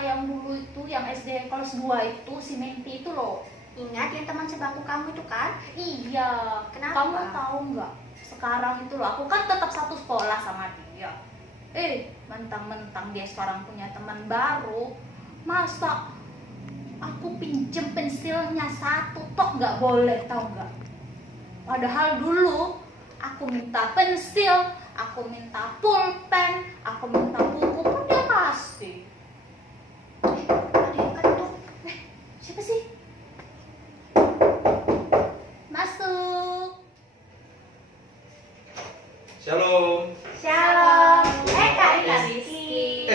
yang dulu itu, yang SD kelas 2 itu, si Menti itu loh. Ingat yang teman sebangku kamu itu kan? Iya. Kenapa? Kamu tahu nggak? Sekarang itu loh, aku kan tetap satu sekolah sama dia. Mentang-mentang dia sekarang punya teman baru, masa aku pinjem pensilnya satu tok nggak boleh, tahu nggak? Padahal dulu aku minta pensil, aku minta pulpen, aku minta buku pun dia kasih. Ada yang ketuk. Siapa sih? Masuk. Shalom. Shalom. Kak Rizky.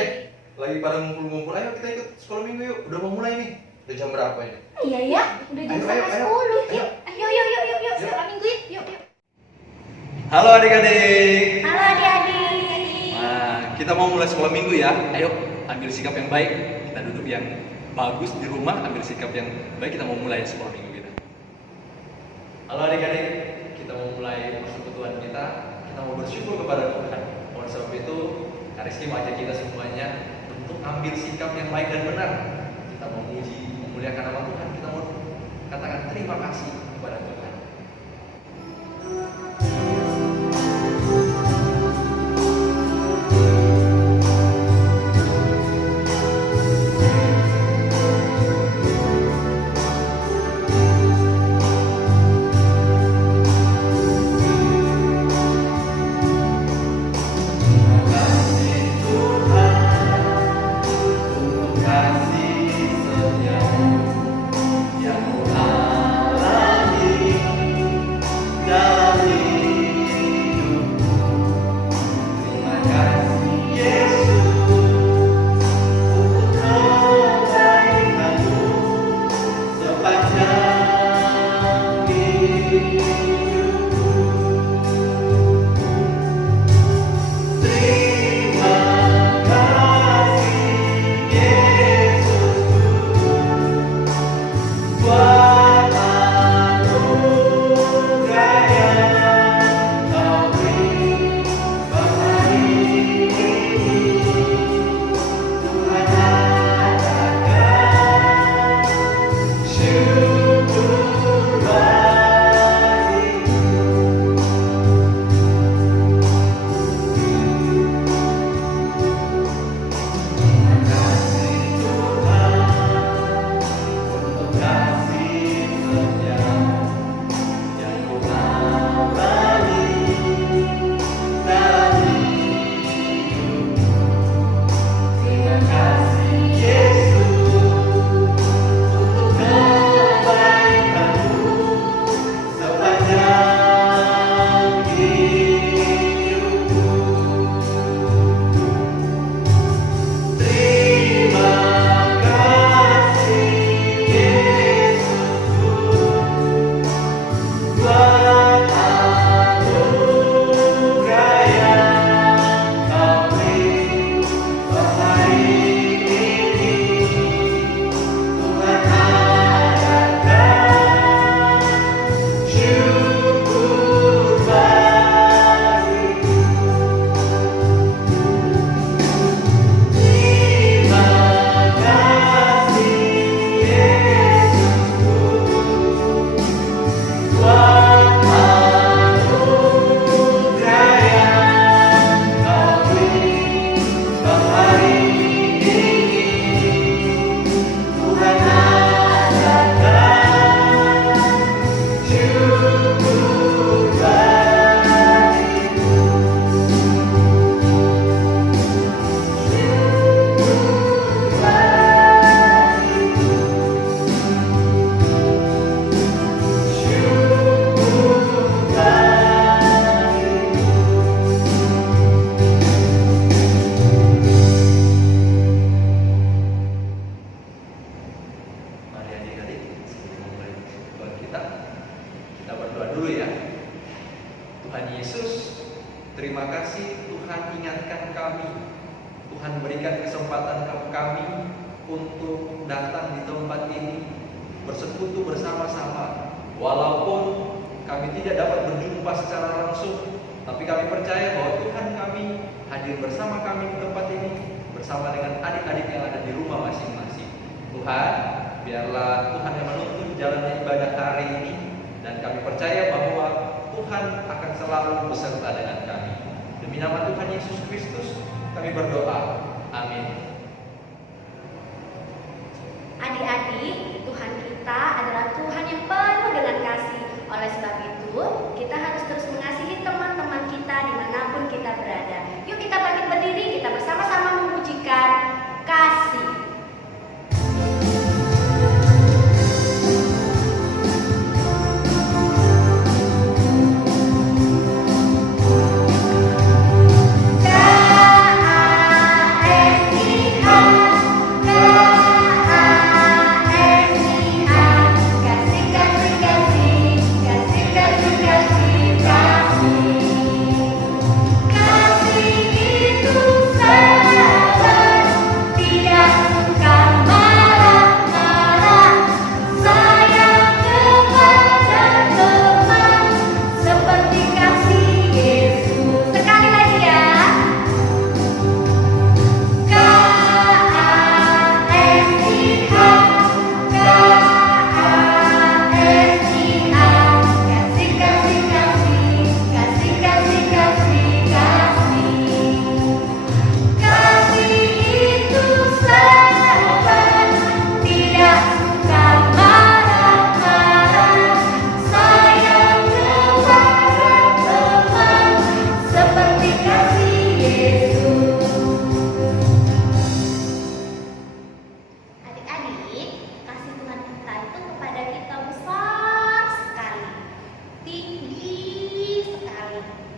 Lagi pada ngumpul-ngumpul. Ayo kita ikut sekolah minggu yuk. Udah mau mulai nih. Udah jam berapa ini? Iya ya, udah jam Ayo, setengah ayo, 10. ayo. Yuk, Yuk. sekolah minggu yuk. Halo adik-adik. Halo adik-adik. Nah, kita mau mulai sekolah minggu ya. Ayo, ambil sikap yang baik. Kita duduk yang bagus di rumah, ambil sikap yang baik. Kita mau mulai sekolah minggu kita. Halo adik-adik. Kita mau mulai persekutuan kita. Kita mau bersyukur kepada Tuhan. Oleh sebab itu, Kak Rizky mengajak kita semuanya untuk ambil sikap yang baik dan benar. Kita mau memuji, memuliakan nama Tuhan. Kita mau katakan terima kasih kepada Tuhan. Terima kasih Tuhan ingatkan kami. Tuhan berikan kesempatan kami untuk datang di tempat ini, bersekutu bersama-sama. Walaupun kami tidak dapat berjumpa secara langsung, tapi kami percaya bahwa Tuhan kami hadir bersama kami di tempat ini, bersama dengan adik-adik yang ada di rumah masing-masing. Tuhan, biarlah Tuhan yang menuntun jalannya ibadah hari ini, dan kami percaya bahwa Tuhan akan selalu beserta dengan kami. Demi nama Tuhan Yesus Kristus, kami berdoa. Amin. Adik-adik, Tuhan kita adalah Tuhan yang penuh dengan kasih. Oleh sebab itu, kita harus terus mengasihi teman-teman kita dimanapun kita berada. Yuk kita bangkit berdiri, kita bersama-sama memujikan kasih.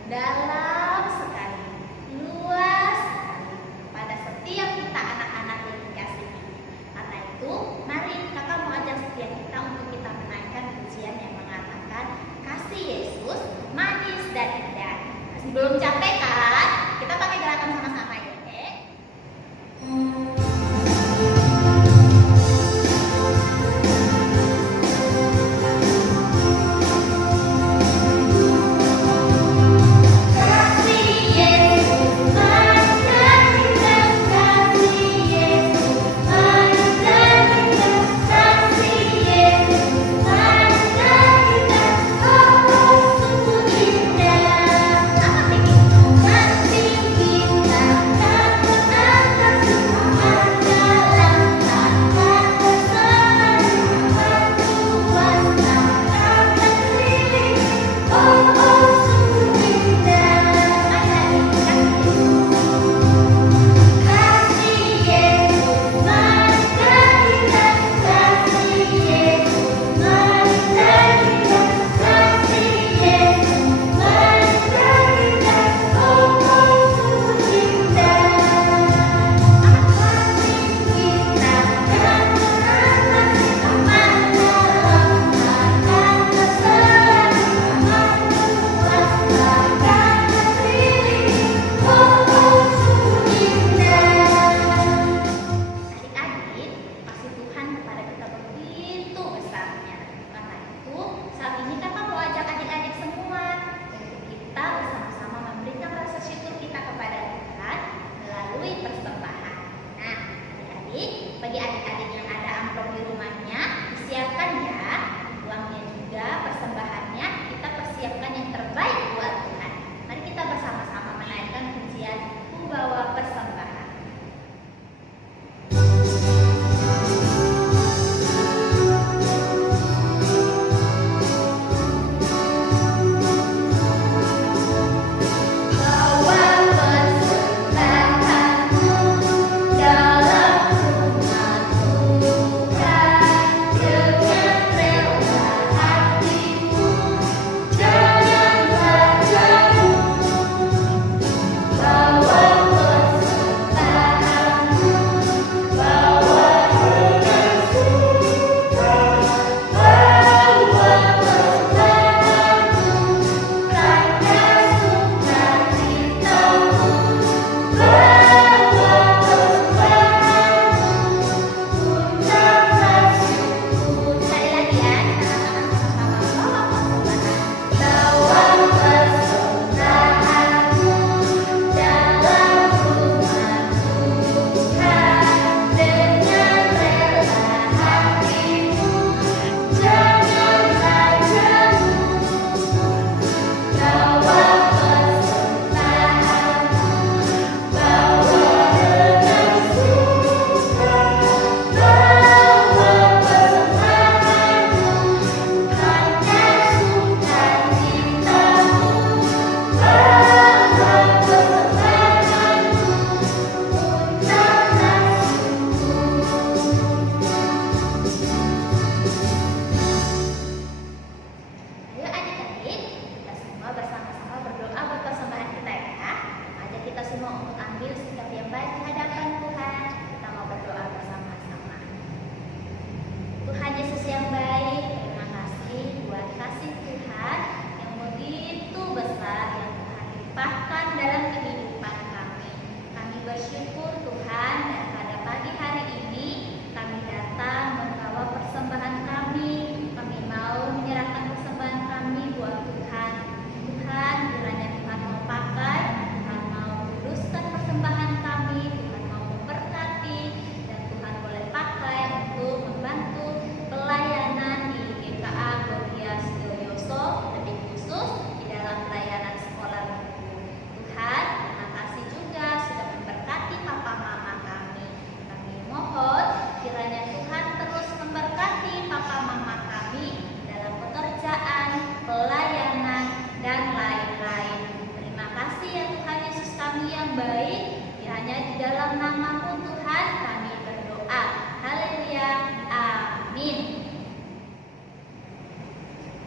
Dalam sekali, luas sekali pada setiap kita anak-anak yang dikasihi. Karena itu, mari kakak mau ajak setiap kita untuk kita menaikkan pujian yang mengatakan kasih Yesus manis dan indah. Masih belum capek kan? Kita pakai gerakan sama-sama ya, oke? Bagi adik-adik yang ada amplop di rumahnya, disiapkan ya uangnya juga, persembahannya kita persiapkan yang terbaik buat Tuhan. Mari kita bersama-sama menaikkan pujian membawa persembahan. Dalam rumah Tuhan dengan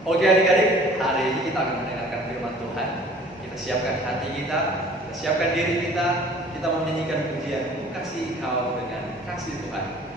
Oke adik-adik, hari ini kita akan mendengarkan firman Tuhan. Kita siapkan hati kita siapkan diri kita mau menyanyikan pujian Kasih Kau dengan Kasih Tuhan.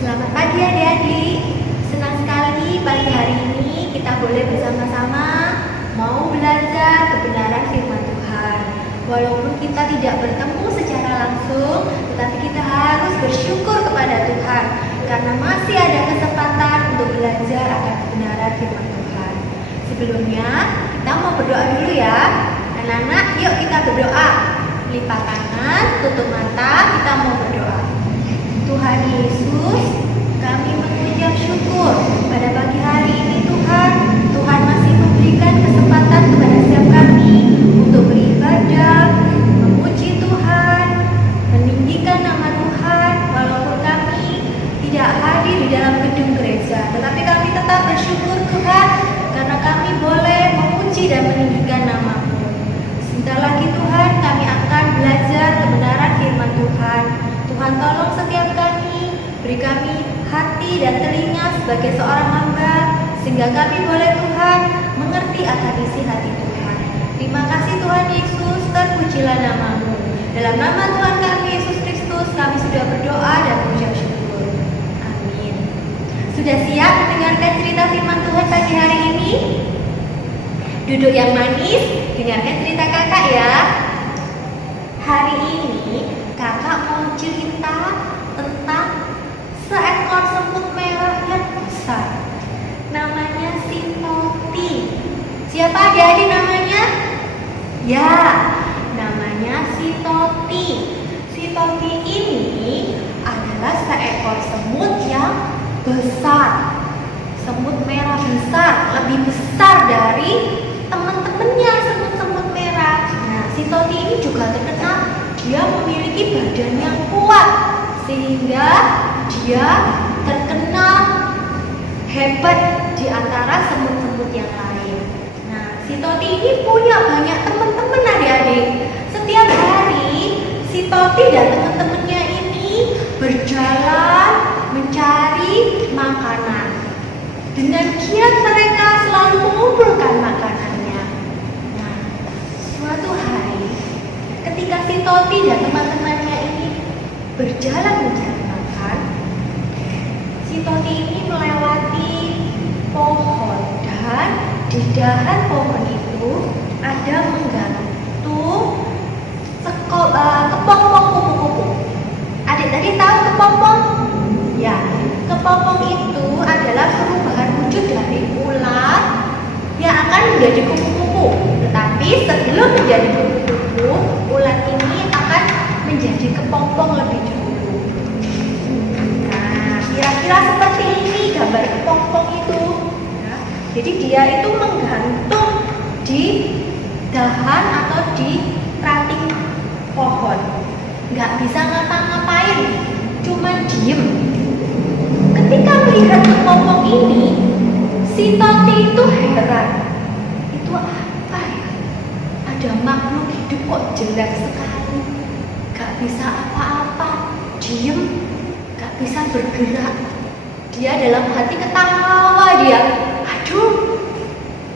Selamat pagi adik-adik. Senang sekali pagi hari ini kita boleh bersama-sama mau belajar kebenaran firman Tuhan. Walaupun kita tidak bertemu secara langsung, tetapi kita harus bersyukur kepada Tuhan karena masih ada kesempatan untuk belajar akan kebenaran firman Tuhan. Sebelumnya, kita mau berdoa dulu ya. Anak-anak, yuk kita berdoa. Lipat tangan, tutup mata, kita mau berdoa. Tuhan Yesus, kami mengucap syukur pada pagi hari ini Tuhan. Tuhan masih memberikan kesempatan kepada setiap kami untuk beribadah, memuji Tuhan, meninggikan nama Tuhan. Walaupun kami tidak hadir di dalam gedung gereja, tetapi kami tetap bersyukur Tuhan karena kami boleh memuji dan meninggikan nama-Mu. Sebentar lagi Tuhan kami akan belajar kebenaran firman Tuhan. Tuhan tolong setiap kami, beri kami hati dan telinga sebagai seorang hamba, sehingga kami boleh Tuhan mengerti akan isi hati Tuhan. Terima kasih Tuhan Yesus, terpujilah nama-Mu. Dalam nama Tuhan kami Yesus Kristus, kami sudah berdoa dan mengucap syukur. Amin. Sudah siap mendengarkan cerita firman Tuhan pagi hari ini? Duduk yang manis, dengarkan cerita kakak ya. Hari ini kakak mau cerita tentang seekor semut merah yang besar. Namanya si Toti. Siapa adik-adik namanya? Ya, namanya si Toti. Si Toti ini adalah seekor semut yang besar. Semut merah besar, lebih besar dari teman-temannya semut-semut merah. Nah, si Toti ini juga terkenal dia memiliki badan yang kuat sehingga dia terkenal hebat di antara semut-semut yang lain. Nah, si Toti ini punya banyak teman-teman adik-adik. Setiap hari si Toti dan teman-temannya ini berjalan mencari makanan. Dengan giat mereka selalu mengumpulkan makanannya. Nah, suatu hari ketika si Toti dan teman-temannya ini berjalan mencari makan, si Toti ini melewati pohon dan di dahan pohon itu ada menggantung kepompong kupu-kupu. Adik-adik tahu kepompong? Ya, kepompong itu adalah perubahan wujud dari ular yang akan menjadi kupu-kupu. Tetapi sebelum menjadi kupu-kupu, ular ini akan menjadi kepompong lebih dulu. Nah, kira-kira seperti ini gambar kepompong itu. Ya, jadi dia itu menggantung di dahan atau di ranting pohon. Nggak bisa ngapa-ngapain, cuma diem. ketika melihat kepompong ini, si Toti itu heran. Itu apa ya? Ada makhluk hidup kok jelek sekali, gak bisa apa-apa, diem, gak bisa bergerak. Dia dalam hati ketawa dia. Aduh,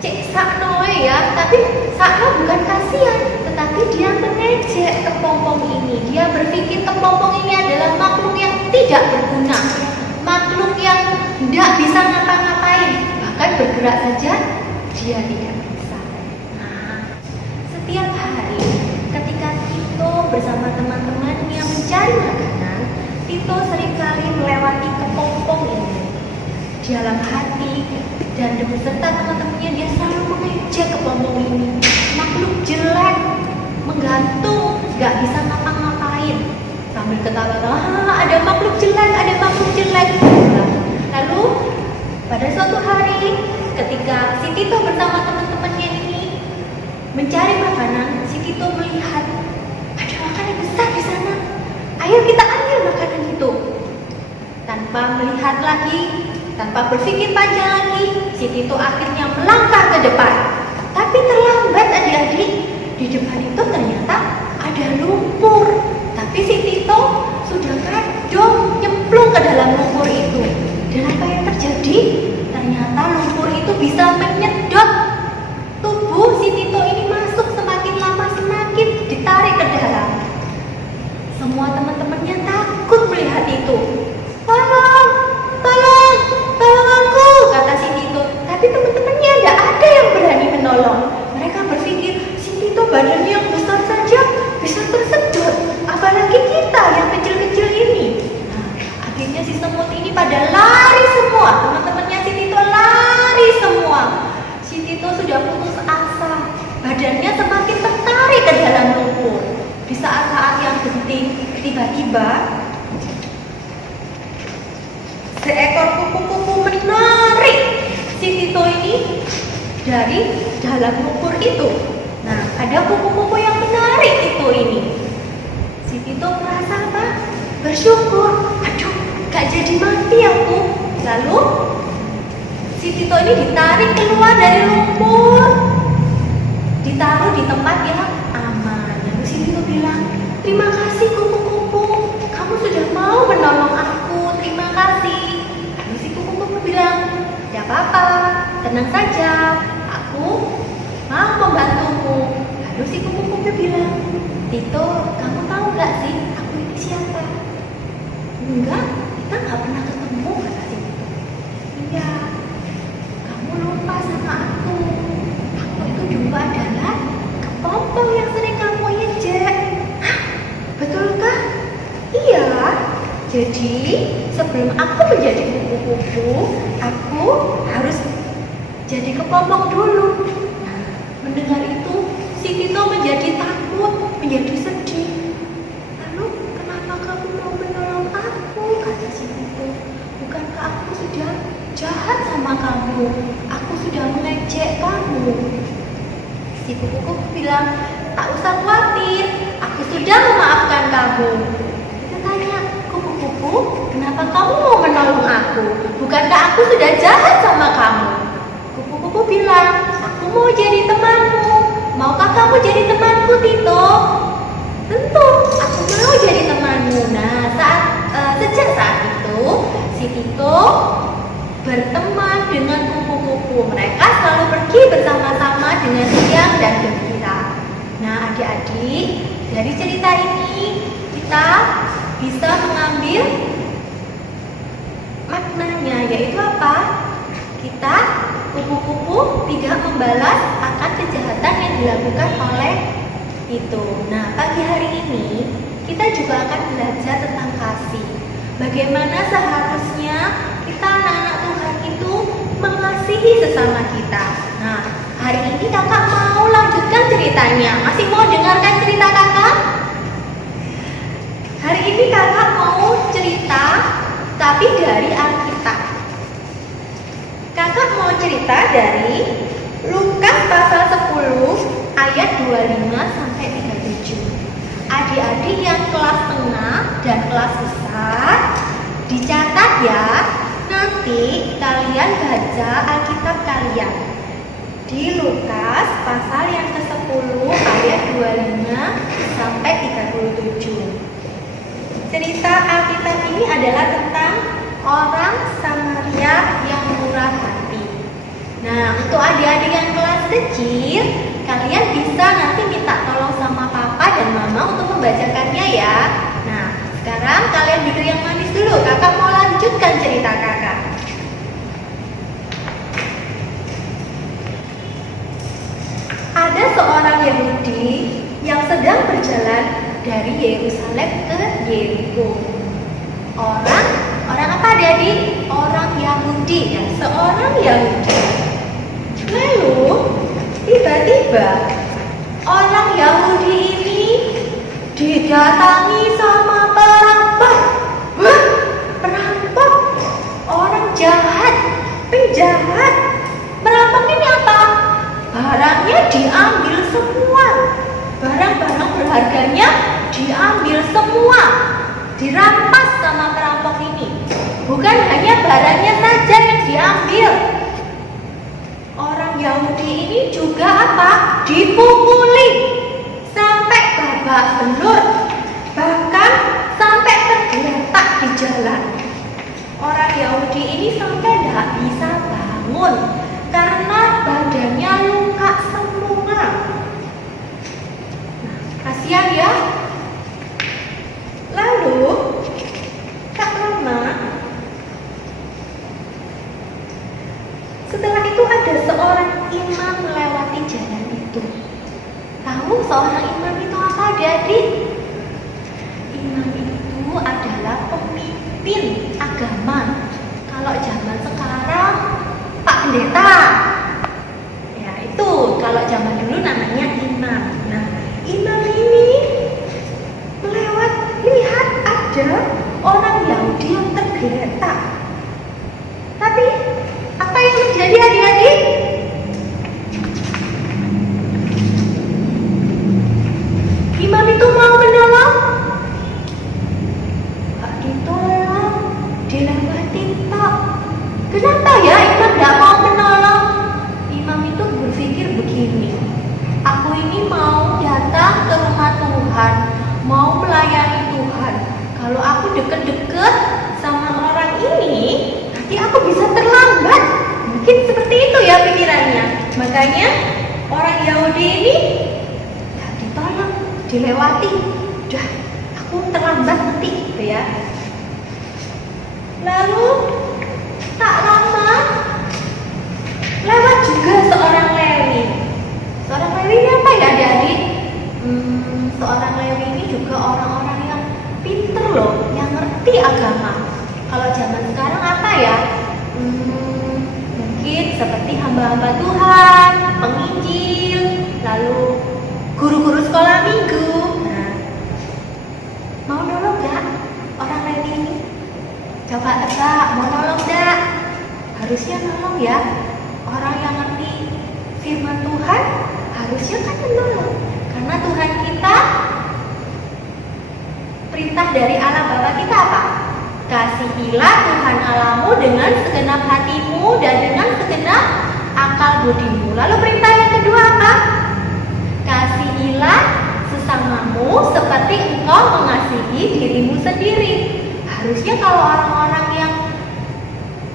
cek Sakno ya, tapi Sakno bukan kasihan, tetapi dia mengejek kepompong ini. Dia berpikir kepompong ini adalah makhluk yang tidak berguna, makhluk yang tidak bisa ngapa-ngapain, bahkan bergerak saja dia tidak bisa. Nah, setiap hari ketika Tito bersama teman-temannya mencari makanan, Tito seringkali melewati kepompong ini. Di dalam hati dan beserta teman-temannya dia selalu mengejek kepompong ini. Makhluk jelek, menggantung, gak bisa ngapa-ngapain. Sambil ketawa-tawa, ada makhluk jelek, ada makhluk jelek. Lalu pada suatu hari ketika si Tito bersama teman-temannya ini mencari makanan, si Tito melihat ada makanan besar di sana. Ayo kita ambil makanan itu. Tanpa melihat lagi, tanpa berpikir panjang lagi, si Tito akhirnya melangkah ke depan. Tapi terlambat adik-adik. Di depan itu ternyata ada lumpur. Tapi si Tito sudah kadung nyemplung ke dalam lumpur itu. Dan apa yang terjadi? Ternyata lumpur itu bisa menyedot tubuh si Tito ini masuk, semakin lama semakin ditarik ke dalam. Semua teman-temannya takut melihat itu. Tolong, tolong, tolong aku, kata si Tito. Tapi teman-temannya tidak ada yang berani menolong. Mereka berpikir si Tito badannya yang besar saja bisa tersedot, apalagi kita yang kecil-kecil ini. Nah, akhirnya si semut ini pada lari semua. Teman-temannya si Tito lari semua. Si Tito sudah putus asa, badannya semakin tertarik ke dalam lumpur. Di saat-saat yang genting, tiba-tiba seekor kupu-kupu menarik si Tito ini dari dalam lumpur itu. Nah, ada kupu-kupu yang menarik Tito ini. Si Tito merasa apa? Bersyukur. Aduh, gak jadi mati aku. Lalu si Tito ini ditarik keluar dari lumpur, ditaruh di tempat yang aman. Lalu si Tito bilang, terima kasih kupu-kupu, kamu sudah mau menolong aku. Terima kasih. Lalu si kupu-kupu bilang, tidak apa-apa, tenang saja, aku mau membantumu. Lalu si kupu-kupu bilang, Tito, kamu tahu gak sih aku ini siapa? Enggak, kita gak pernah ketemu, kata si Tito. Iya, kamu lupa sama aku. Aku itu juga adalah kepompong yang sering kamu ejek. Hah, betulkah? Iya. Jadi sebelum aku menjadi kupu-kupu, aku harus jadi kepompong dulu. Nah, mendengar itu, si Tito menjadi takut, menjadi sedih. Lalu, kenapa kamu mau menolong aku? Kata si Tito. Bukankah aku sudah jahat sama kamu? Aku sudah mengejek kamu. Si kupu-kupu bilang, tak usah khawatir, aku sudah memaafkan kamu. Kita tanya, kupu-kupu, kenapa kamu mau menolong aku? Bukankah aku sudah jahat sama kamu? Kupu-kupu bilang, aku mau jadi temanmu. Maukah kamu jadi temanku, Tito? Tentu, aku mau jadi temanmu. Nah, sejak saat itu, si Tito berteman dengan kupu-kupu. Mereka selalu pergi bersama-sama dengan riang dan gembira. Nah, adik-adik, dari cerita ini kita bisa mengambil maknanya, yaitu apa? Kita, kupu-kupu, tidak membalas akan kejahatan yang dilakukan oleh itu. Nah, pagi hari ini kita juga akan belajar tentang kasih. Bagaimana seharusnya kita anak-anak Tuhan itu mengasihi sesama kita. Nah, hari ini kakak mau lanjutkan ceritanya. Masih mau dengarkan cerita kakak? Hari ini kakak mau cerita, tapi dari Alkitab. Kakak mau cerita dari Lukas pasal 10 ayat 25 sampai 37. Adik-adik yang kelas tengah dan kelas besar, dicatat ya. kalian baca Alkitab kalian di Lukas pasal yang ke-10 ayat 25 sampai 37. Cerita Alkitab ini adalah tentang orang Samaria yang murah hati. Nah, untuk adik-adik yang kelas kecil, kalian bisa nanti minta tolong sama papa dan mama untuk membacakannya ya. Nah, sekarang kalian duduk yang manis dulu. Kakak mau lanjutkan cerita kakak. Ada seorang Yahudi yang sedang berjalan dari Yerusalem ke Yeriko. Orang apa adik-adik? Orang Yahudi ya, seorang Yahudi. Lalu tiba-tiba orang Yahudi ini didatangi sama perampok. Wah, perampok, orang jahat, penjahat. Perampok ini apa? Barangnya diambil semua. Barang-barang berharganya diambil semua. Dirampas sama perampok ini. Bukan hanya barangnya saja yang diambil. Orang Yahudi ini juga apa? Dipukuli sampai babak belur, bahkan sampai tergeletak di jalan. Orang Yahudi ini sampai tidak bisa bangun karena badannya luka semua. Kasihan ya. Lalu Kak Rama, setelah itu ada seorang imam melewati jalan itu. Tahu seorang imam itu apa adik-adik? Imam itu adalah pemimpin agama. Kalau zaman sekarang Pak Pendeta. Ya itu kalau zaman dulu namanya imam. Nah, imam ini lihat ada orang Yahudi yang tergeletak. Tapi apa yang terjadi adik-adik? Imam itu mau menolong? Gak ditolong, dilewatin tok. Kenapa ya imam gak mau menolong? Imam itu berpikir begini, aku ini mau datang ke rumah Tuhan, mau melayani Tuhan. Kalau aku deket-deket sama orang ini, nanti aku bisa terlambat. Mungkin seperti itu ya pikirannya. Makanya orang Yahudi ini gak ditolong, dilewati. Udah, aku terlambat nanti gitu ya. Lalu tak lama lewat juga seorang Lewi. Seorang Lewi ini apa ya adik-adik? Seorang Lewi ini juga orang-orang yang pinter loh, yang ngerti agama. Kalau zaman sekarang apa ya? Mungkin seperti hamba-hamba Tuhan, penginjil, lalu guru-guru sekolah minggu. Nah, mau nolong gak orang Lewi ini? Coba tebak, mau nolong gak? Harusnya nolong ya. Orang yang ngerti firman Tuhan harusnya kan menolong. Karena Tuhan kita, perintah dari Allah Bapa kita apa? Kasihilah Tuhan Allahmu dengan segenap hatimu dan dengan segenap akal budimu. Lalu perintah yang kedua apa? Kasihilah sesamamu seperti engkau mengasihi dirimu sendiri. Harusnya kalau orang-orang yang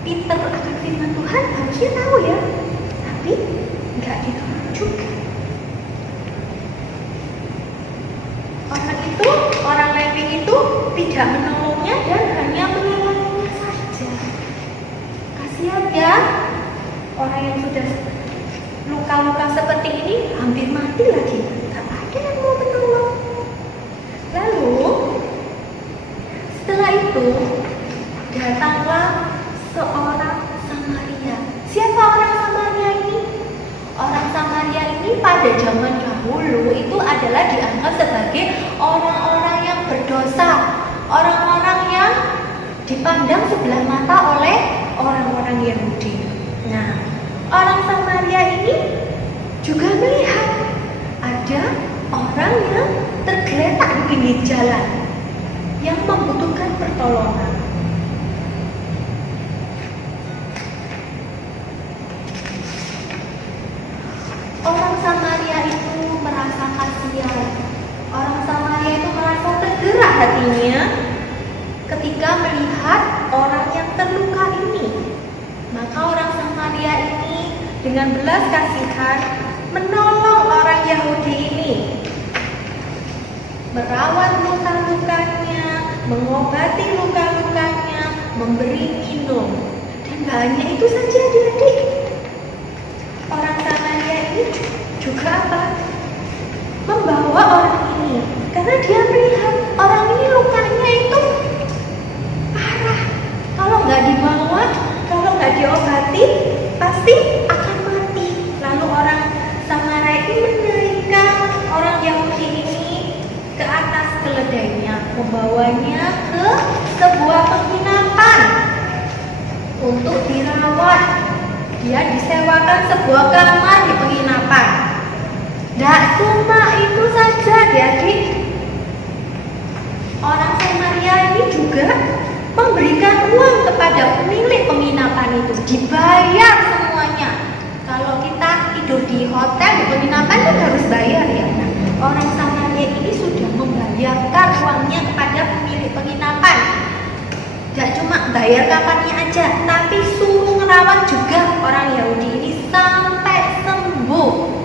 pinter akan firman Tuhan harusnya tahu ya. Tapi nggak ditolong juga. Orang Lewi itu tidak menolongnya dan hanya melewatinya saja. Kasihan ya, orang yang sudah luka-luka seperti ini hampir mati lagi, tak ada yang mau menolong. Lalu setelah itu datanglah seorang Samaria. Siapa orang Samaria ini? Orang Samaria ini pada zaman dahulu itu adalah dianggap sebagai orang-orang yang berdosa, orang-orang yang dipandang sebelah mata oleh orang-orang Yahudi. Nah, orang Samaria ini juga melihat ada orang yang tergeletak di pinggir jalan yang membutuhkan pertolongan. hatinya ketika melihat orang yang terluka ini. Maka orang Samaria ini dengan belas kasihan menolong orang Yahudi ini, merawat luka-lukanya, mengobati luka-lukanya, memberi minum. Dan gak hanya itu saja adik-adik, orang Samaria ini juga apa? Membawa orang ini, karena dia melihat orang ini lukanya itu parah. Kalau nggak dibawa, kalau nggak diobati, pasti akan mati. Lalu orang Samaria ini menaikkan orang Yahudi ini ke atas keledainya, membawanya ke sebuah penginapan untuk dirawat. Dia disewakan sebuah kamar di penginapan. Tidak cuma itu saja, adik. Orang Samaria ini juga memberikan uang kepada pemilik penginapan itu, dibayar semuanya. Kalau kita tidur di hotel, di penginapan kan harus bayar ya. Nah, orang Samaria ini sudah membayarkan uangnya kepada pemilik penginapan. Gak cuma bayar kapannya aja, tapi suruh merawat juga orang Yahudi ini sampai sembuh.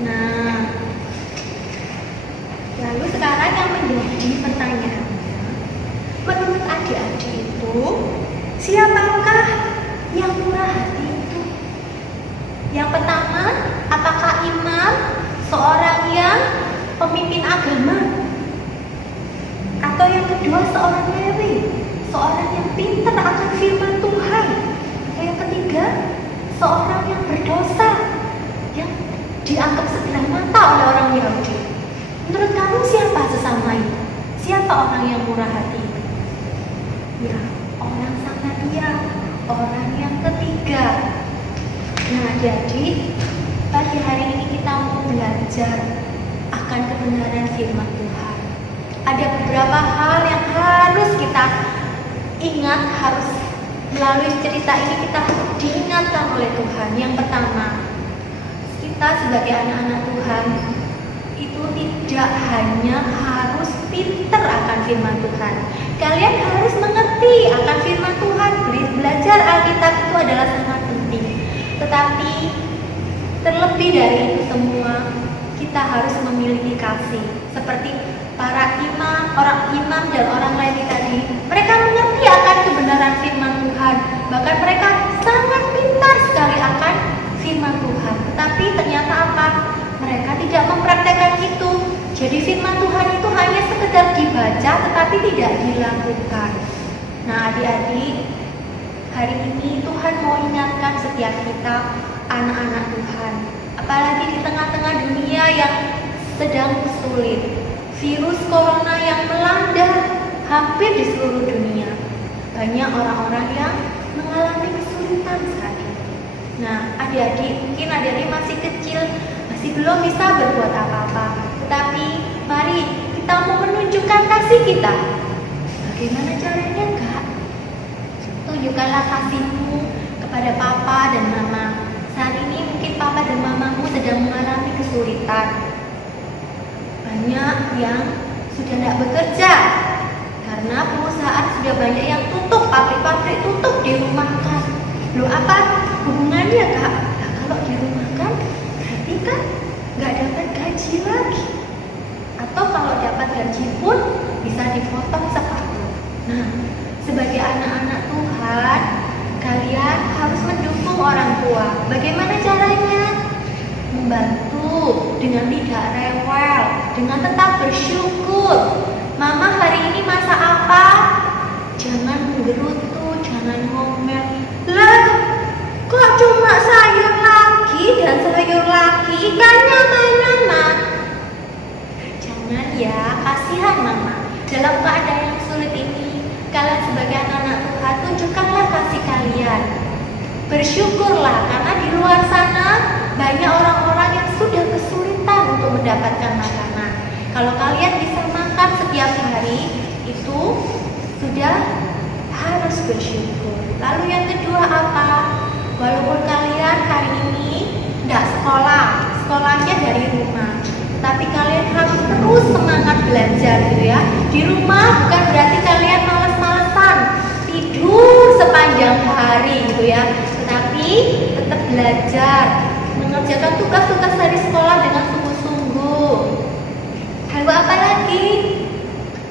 Nah, lalu sekarang yang menjadi pertanyaannya, menurut adik-adik itu, siapakah yang murah hati itu? Yang pertama, apakah imam, seorang yang pemimpin agama? Atau yang kedua, seorang Lewi, seorang yang pintar akan firman Tuhan? Atau yang ketiga, seorang yang berdosa, yang dianggap sebelah mata oleh orang Yahudi? Menurut kamu siapa sesama itu? Siapa orang yang murah hati itu? Ya, orang Samaria, orang yang ketiga. Nah, jadi pagi hari ini kita mau belajar akan kebenaran firman Tuhan. Ada beberapa hal yang harus kita ingat, harus melalui cerita ini kita diingatkan oleh Tuhan. Yang pertama, kita sebagai anak-anak Tuhan itu tidak hanya harus pinter akan firman Tuhan. Kalian harus mengerti akan firman Tuhan. Belajar Alkitab itu adalah sangat penting. Tetapi terlebih dari itu semua, kita harus memiliki kasih. Seperti para imam, orang imam dan orang lain tadi, mereka mengerti akan kebenaran firman Tuhan. Bahkan mereka sangat pintar sekali akan firman Tuhan. Tetapi ternyata apa? Mereka tidak mempraktekkan itu. Jadi firman Tuhan itu hanya sekedar dibaca tetapi tidak dilakukan. Nah, adik-adik, hari ini Tuhan mau ingatkan setiap kita, anak-anak Tuhan. Apalagi di tengah-tengah dunia yang sedang sulit. Virus corona yang melanda hampir di seluruh dunia. Banyak orang-orang yang mengalami kesulitan saat ini. Nah, adik-adik, mungkin adik-adik masih kecil, masih belum bisa berbuat apa-apa. Tetapi mari kita mau menunjukkan kasih kita. Bagaimana caranya, Kak? Tunjukkanlah kasihmu kepada papa dan mama. Saat ini mungkin papa dan mamamu sedang mengalami kesulitan. Banyak yang sudah tidak bekerja karena perusahaan sudah banyak yang tutup, pabrik-pabrik tutup, dirumahkan. Loh, apa hubungannya, Kak? Nah, kalau dirumahkan berarti kan nggak dapat gaji lagi. Atau kalau dapat gaji pun bisa dipotong separuh. Nah, sebagai anak-anak Tuhan, kalian harus mendukung orang tua. Bagaimana caranya? Membantu dengan tidak rewel, dengan tetap bersyukur. Mama hari ini masak apa? Jangan menggerutu, jangan ngomel. Lah, kok cuma sayur lagi dan sayur lagi? Ikannya mana, Ma? Jangan ya, kasihan Mama. Dalam keadaan yang sulit ini, kalian sebagai anak-anak Tuhan, tunjukkanlah kasih kalian. Bersyukurlah, karena di luar sana banyak orang-orang yang sudah kesulitan untuk mendapatkan makanan. Kalau kalian bisa makan setiap hari, itu sudah harus bersyukur. Lalu yang kedua apa? Walaupun kalian hari ini tidak sekolahnya dari rumah, tapi kalian harus terus semangat belajar gitu ya. di rumah bukan berarti kalian malas-malasan tidur sepanjang hari gitu ya, tetapi tetap belajar, mengerjakan tugas-tugas dari sekolah dengan sungguh-sungguh. Lalu apa lagi?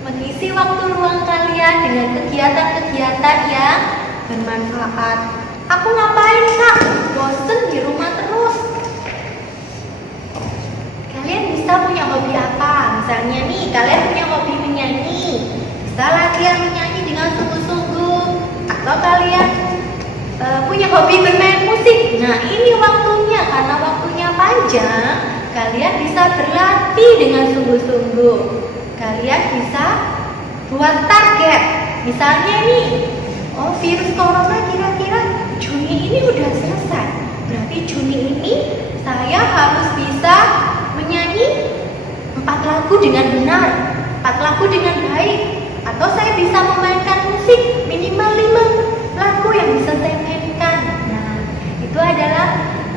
Mengisi waktu luang kalian dengan kegiatan-kegiatan yang bermanfaat. Aku ngapain kak? Bosen di rumah terus. Kalian bisa punya hobi apa? Misalnya nih, kalian punya hobi menyanyi, bisa latihan menyanyi dengan sungguh-sungguh. Atau kalian punya hobi bermain musik. Nah ini waktunya, karena waktunya panjang, kalian bisa berlatih dengan sungguh-sungguh. Kalian bisa buat target. Misalnya nih, oh virus corona kira-kira Juni ini udah selesai. Berarti Juni ini saya harus bisa menyanyi 4 lagu dengan benar, 4 lagu dengan baik. Atau saya bisa memainkan musik minimal 5 lagu yang bisa saya mainkan. Nah, itu adalah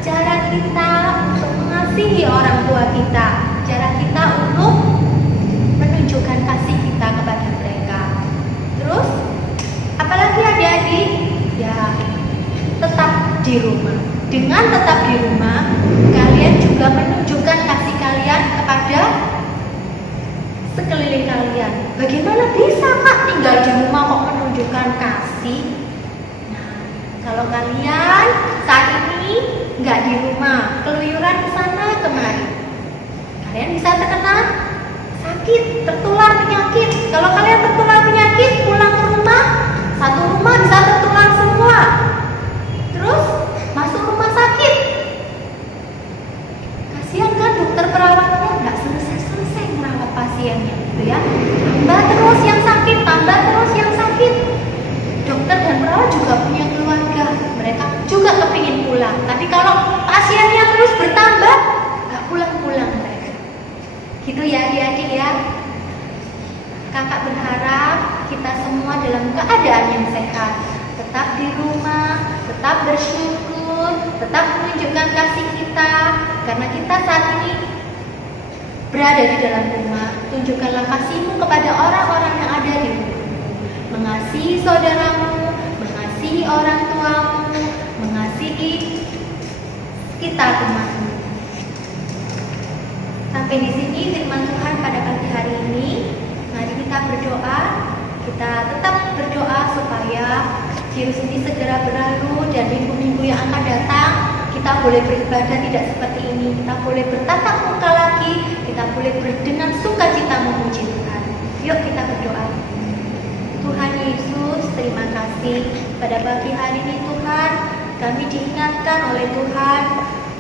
cara kita untuk mengasihi orang tua kita, cara kita untuk menunjukkan kasih kita kepada mereka. Terus, apalagi adik-adik? Ya, tetap di rumah. Dengan tetap di rumah, kalian juga menunjukkan kasih kalian kepada sekeliling kalian. Bagaimana bisa kak tinggal di rumah kok menunjukkan kasih? Nah, kalau kalian saat ini nggak di rumah, keluyuran ke sana kemari, kalian bisa terkena sakit, tertular penyakit. Kalau kalian tertular penyakit, pulang ke rumah, satu rumah bisa tertular semua. Terus masuk rumah sakit, kasihan kan dokter perawatnya nggak selesai merawat pasiennya gitu ya. Tambah terus yang sakit, tambah terus yang sakit. Dokter dan perawat juga punya keluarga, mereka juga kepingin pulang. Tapi kalau pasiennya terus bertambah, nggak pulang-pulang mereka. Gitu ya adik-adik ya. Kakak berharap kita semua dalam keadaan yang sehat, tetap di rumah, tetap bersyukur, tetap menunjukkan kasih kita, karena kita saat ini berada di dalam rumah. Tunjukkanlah kasihmu kepada orang-orang yang ada di rumah. Mengasihi saudaramu, mengasihi orang tuamu, mengasihi sekitar rumahmu. Sampai di sini firman Tuhan pada pagi hari ini. Mari kita berdoa. Kita tetap berdoa supaya virus ini segera berlalu dan minggu-minggu yang akan datang kita boleh beribadah tidak seperti ini. Kita boleh bertatap muka lagi. Kita boleh dengan sukacita memuji Tuhan. Yuk kita berdoa. Tuhan Yesus, terima kasih pada pagi hari ini Tuhan. Kami diingatkan oleh Tuhan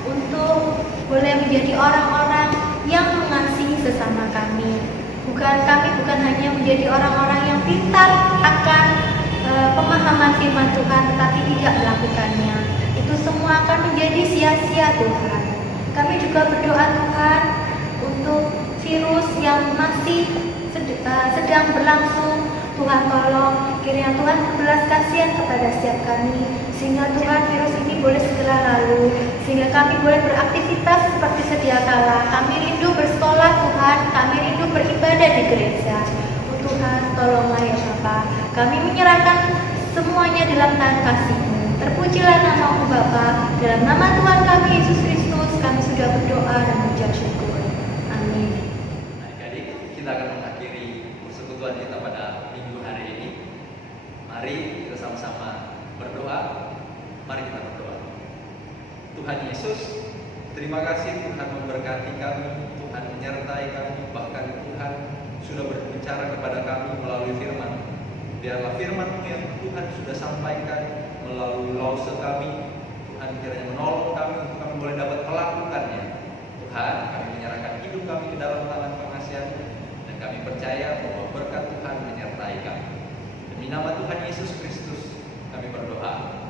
untuk boleh menjadi orang-orang yang mengasihi sesama kami. Kami bukan hanya menjadi orang-orang yang pintar akan pemahaman firman Tuhan, tetapi tidak melakukannya. Itu semua akan menjadi sia-sia Tuhan. Kami juga berdoa Tuhan untuk virus yang masih sedang berlangsung. Tuhan tolong, kiranya Tuhan berbelas kasihan kepada setiap kami, sehingga Tuhan virus ini boleh segera lalu, sehingga kami boleh beraktivitas seperti sedia kala. Kami rindu bersekolah Tuhan, kami rindu beribadah di gereja. Oh Tuhan, tolonglah ya Bapa. Kami menyerahkan semuanya dalam tangan kasih-Mu. Terpujilah nama-Mu Bapa. Dalam nama Tuhan kami Yesus Kristus, kami sudah berdoa dan mengucap syukur. Amin. Nah, jadi kita akan mengakhiri persekutuan kita pada mari kita sama-sama berdoa. Mari kita berdoa. Tuhan Yesus, terima kasih Tuhan memberkati kami, Tuhan menyertai kami, bahkan Tuhan sudah berbicara kepada kami melalui firman. Biarlah firman-Mu yang Tuhan sudah sampaikan melalui lause kami, Tuhan kiranya menolong kami untuk kami boleh dapat melakukannya. Tuhan, kami menyerahkan hidup kami ke dalam tangan pengasihan-Mu, dan kami percaya bahwa berkat Tuhan menyertai kami. Demi nama Tuhan Yesus Kristus kami berdoa.